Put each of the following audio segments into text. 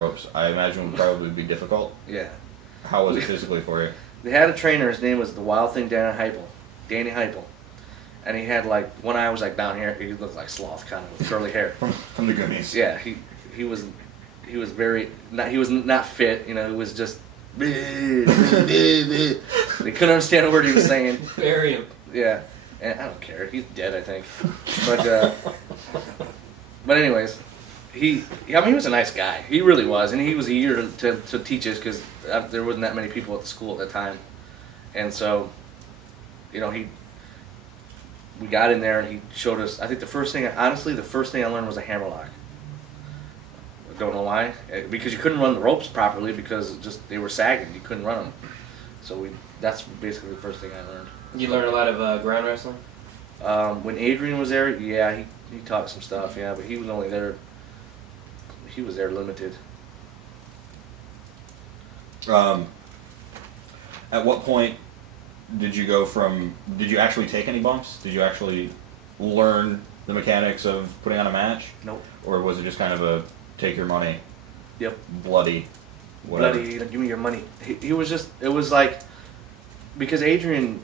ropes. I imagine would probably be difficult. Yeah. How was it physically for you? They had a trainer. His name was the Wild Thing Danny Heupel, and he had like one eye was like down here. He looked like Sloth, kind of with curly hair. From the Goonies. Yeah, he was very not, he was not fit. You know, he was just. They couldn't understand a word he was saying. Bury him. Yeah, and I don't care. He's dead, I think. But anyways, he was a nice guy. He really was, and he was eager to teach us because there wasn't that many people at the school at that time, and so, you know, we got in there and he showed us. I think the first thing I learned was a hammerlock. I don't know why, because you couldn't run the ropes properly because they were sagging. You couldn't run them, so that's basically the first thing I learned. You learned a lot of ground wrestling? When Adrian was there, yeah, he taught some stuff, yeah, but he was only there. He was there limited. At what point did you actually take any bumps? Did you actually learn the mechanics of putting on a match? Nope. Or was it just kind of a take your money? Yep. Bloody. Whatever. Bloody, give me your money. He was just, it was like, because Adrian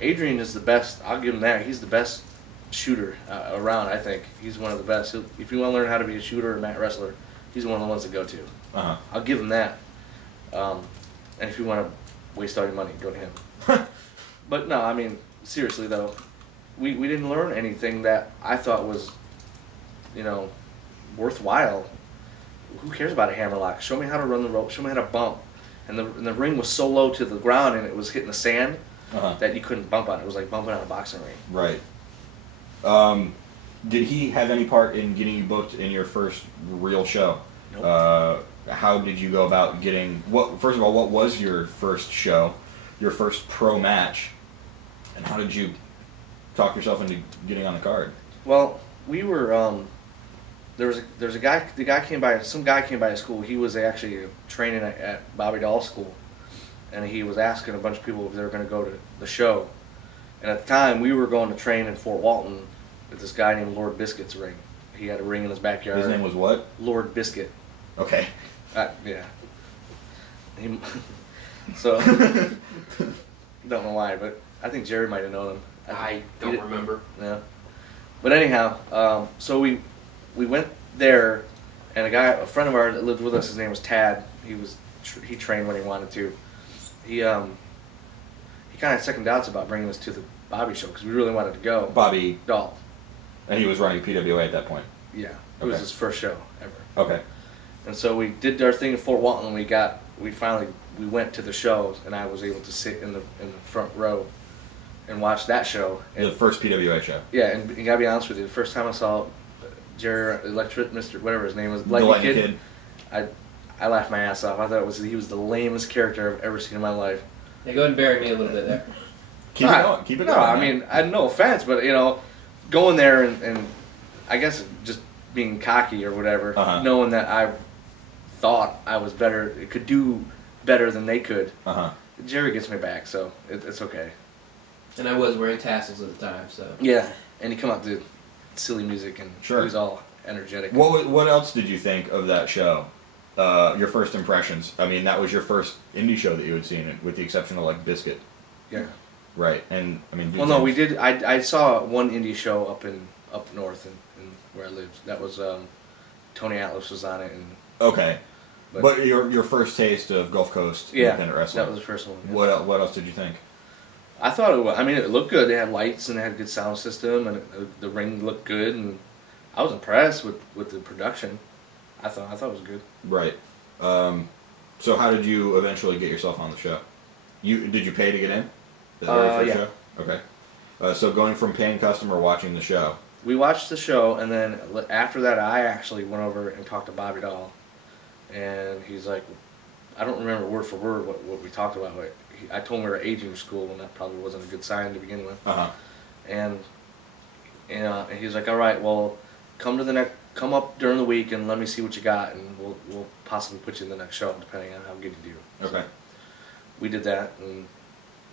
is the best, I'll give him that. He's the best shooter around, I think. He's one of the best. If you want to learn how to be a shooter or a mat wrestler, he's one of the ones to go to. Uh-huh. I'll give him that. And if you want to waste all your money, go to him. But no, I mean, seriously though, we didn't learn anything that I thought was, you know, worthwhile. Who cares about a hammerlock? Show me how to run the rope. Show me how to bump. And the ring was so low to the ground and it was hitting the sand that you couldn't bump on it. It was like bumping on a boxing ring. Right. Did he have any part in getting you booked in your first real show? Nope. How did you go about getting... First of all, what was your first show, your first pro match, and how did you talk yourself into getting on the card? Well, we were... There's a guy. The guy came by. Some guy came by to school. He was actually training at Bobby Doll School, and he was asking a bunch of people if they were going to go to the show. And at the time, we were going to train in Fort Walton with this guy named Lord Biscuit's ring. He had a ring in his backyard. His name was what? Lord Biscuit. Okay. Yeah. So don't know why, but I think Jerry might have known him. I don't remember. Yeah. But anyhow, so we went there, and a friend of ours that lived with us, his name was Tad. He trained when he wanted to. He kind of had second doubts about bringing us to the Bobby show because we really wanted to go. Bobby Doll. And he was running PWA at that point. Yeah, it was his first show ever. Okay. And so we did our thing in Fort Walton. We went to the show, and I was able to sit in the front row and watch that show. And, The first PWA show. yeah, and you gotta be honest with you, the first time I saw Jerry Mr. whatever his name was, The Lightning Kid. I laughed my ass off. I thought he was the lamest character I've ever seen in my life. Yeah, go ahead and bury me a little bit there. Keep it going. Keep it no, going. I mean, I had no offense, but you know, going there and I guess just being cocky or whatever, knowing that I thought I was better, could do better than they could. Jerry gets me back, so it's okay. And I was wearing tassels at the time, so. Yeah, and he come out to silly music and he was all energetic. What else did you think of that show? Your first impressions. I mean, that was your first indie show that you had seen, with the exception of like Biscuit. Yeah. Right, and I mean. Well, no, we did. I saw one indie show up north in where I lived. That was Tony Atlas was on it, and. Okay. But your first taste of Gulf Coast independent wrestling. That was the first one. Yeah. What else did you think? I thought it looked good. They had lights and they had a good sound system, and the ring looked good, and I was impressed with the production. I thought it was good. Right. So how did you eventually get yourself on the show? Did you pay to get in? The very first show? Okay. So going from paying customer, watching the show. We watched the show, and then after that, I actually went over and talked to Bobby Doll, and he's like, I don't remember word for word what we talked about, but I told him we were at aging school, and that probably wasn't a good sign to begin with. And he was like, all right, well, come up during the week and let me see what you got, and we'll possibly put you in the next show, depending on how good you do. Okay. So we did that, and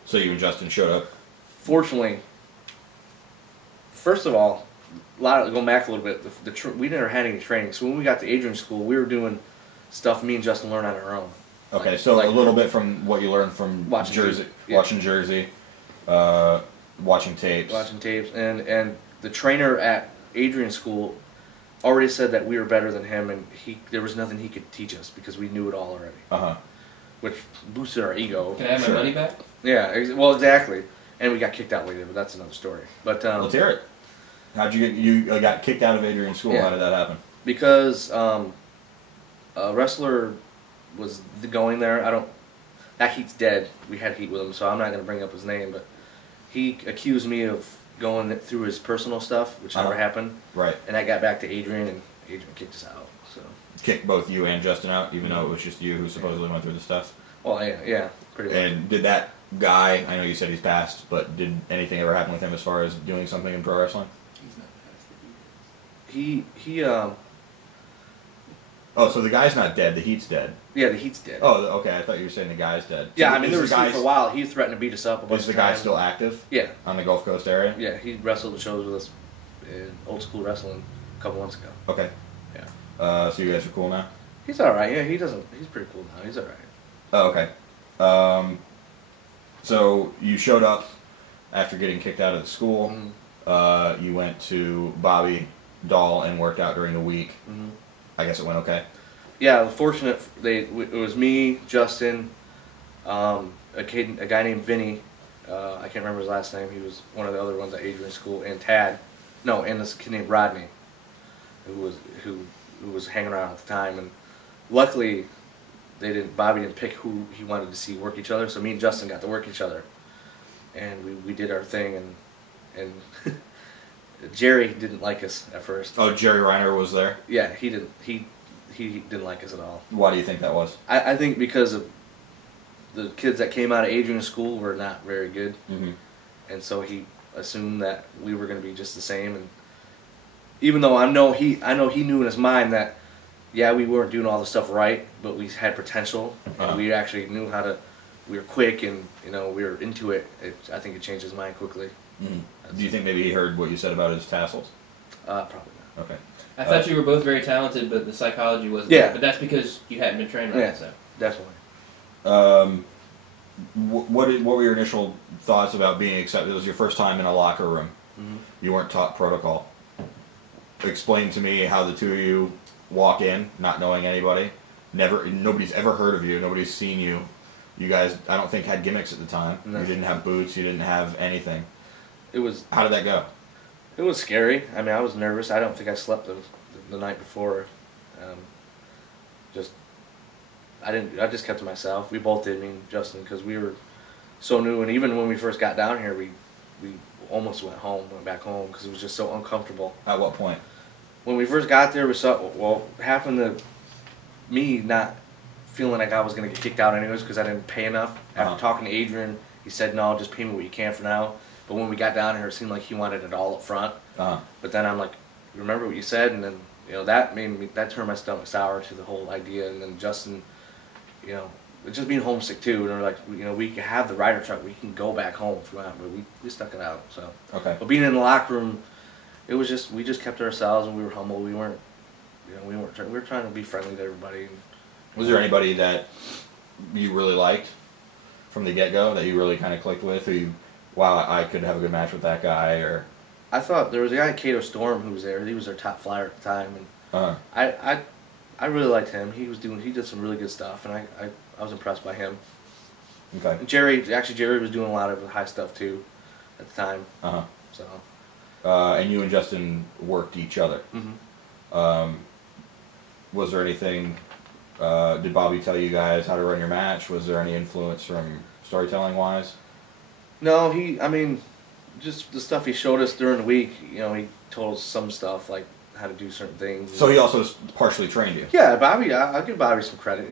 so you and Justin showed up. Fortunately, first of all, going back a little bit, we never had any training. So when we got to Adrian School, we were doing stuff me and Justin learned on our own. Okay, Like- so like a little bit from what you learned from Watching Jersey, TV, yeah. watching Jersey, watching tapes. watching tapes, and the trainer at Adrian's school already said that we were better than him, and there was nothing he could teach us because we knew it all already, Uh huh. which boosted our ego. Can I have Sure. my money back? Yeah, well, exactly. And we got kicked out later, but that's another story. But Let's hear it. How'd you get? You got kicked out of Adrian's school. Yeah. How did that happen? because a wrestler was going there. That Heat's dead. We had Heat with him, so I'm not going to bring up his name. But he accused me of going through his personal stuff, which never Uh-huh. happened. Right. And I got back to Adrian, and Adrian kicked us out. So, Kicked both you and Justin out, even though it was just you who supposedly went through the stuff. well, yeah, pretty much. And did that guy? I know you said he's passed, but did anything ever happen with him as far as doing something in pro wrestling? He's not He Oh, so the guy's not dead. The Heat's dead. yeah, the Heat's dead. Oh, okay. I thought you were saying the guy's dead. yeah, So I mean, is there was the Heat guy for a while. He threatened to beat us up a bunch Is the of guy times. still active Yeah, on the Gulf Coast area? yeah, he wrestled the shows with us in old school wrestling a couple months ago. Okay. Yeah. So you guys are cool now? He's all right. Yeah, he's pretty cool now. He's all right. Oh, okay. So you showed up after getting kicked out of the school. Mhm. You went to Bobby Dahl and worked out during the week. Mhm. I guess it went okay. Yeah, fortunate. It was me, Justin, a guy named Vinny. I can't remember his last name. He was one of the other ones at Adrian's school, and Tad. No, and this kid named Rodney, who was hanging around at the time. And luckily, Bobby didn't pick who he wanted to see work each other. So me and Justin got to work each other, and we did our thing. And Jerry didn't like us at first. Oh, Jerry Reiner was there. Yeah, he didn't. He didn't like us at all. Why do you think that was? I think because of the kids that came out of Adrian's school were not very good, Mm-hmm. and so he assumed that we were going to be just the same. And even though I know he knew in his mind that yeah, we weren't doing all the stuff right, but we had potential, Uh-huh. and we actually knew how to. We were quick, and we were into it. I think it changed his mind quickly. Mm-hmm. Do you think maybe he heard what you said about his tassels? Probably not. Okay. I thought you were both very talented, but the psychology wasn't Yeah. there. But that's because you hadn't been trained right. Yeah. So Definitely. What were your initial thoughts about being accepted? It was your first time in a locker room. Mhm. You weren't taught protocol. Explain to me how the two of you walk in, not knowing anybody. Nobody's ever heard of you. Nobody's seen you. You guys, I don't think, had gimmicks at the time. No. You didn't have boots. You didn't have anything. It was How did that go? It was scary. I mean, I was nervous. I don't think I slept the night before. I just kept to myself. We both did, me and Justin, because we were so new. And even when we first got down here, we almost went back home, because it was just so uncomfortable. At what point? When we first got there, we saw, me not feeling like I was going to get kicked out anyways, because I didn't pay enough. After Uh-huh. talking to Adrian, he said, no, just pay me what you can for now. But when we got down here, it seemed like he wanted it all up front. Uh-huh. But then I'm like, remember what you said, and then that turned my stomach sour to the whole idea. And then Justin, just being homesick too, and we're like, we can have the Ryder truck, we can go back home if we want, but we stuck it out. So, Okay. but being in the locker room, it was just we just kept to ourselves, and we were humble. We were trying to be friendly to everybody. Was there anybody that you really liked from the get-go that you really kind of clicked with? Wow, I could have a good match with that guy, or... I thought there was a guy, Cato Storm, who was there. He was our top flyer at the time, and Uh-huh. I really liked him. He did some really good stuff, and I was impressed by him. Okay. And Jerry was doing a lot of high stuff too, at the time. Uh-huh. So. And you and Justin worked each other. Mm-hmm. Was there anything... did Bobby tell you guys how to run your match? Was there any influence from storytelling-wise? No, just the stuff he showed us during the week. He told us some stuff like how to do certain things. So he also partially trained you? Yeah, Bobby. I'll give Bobby some credit.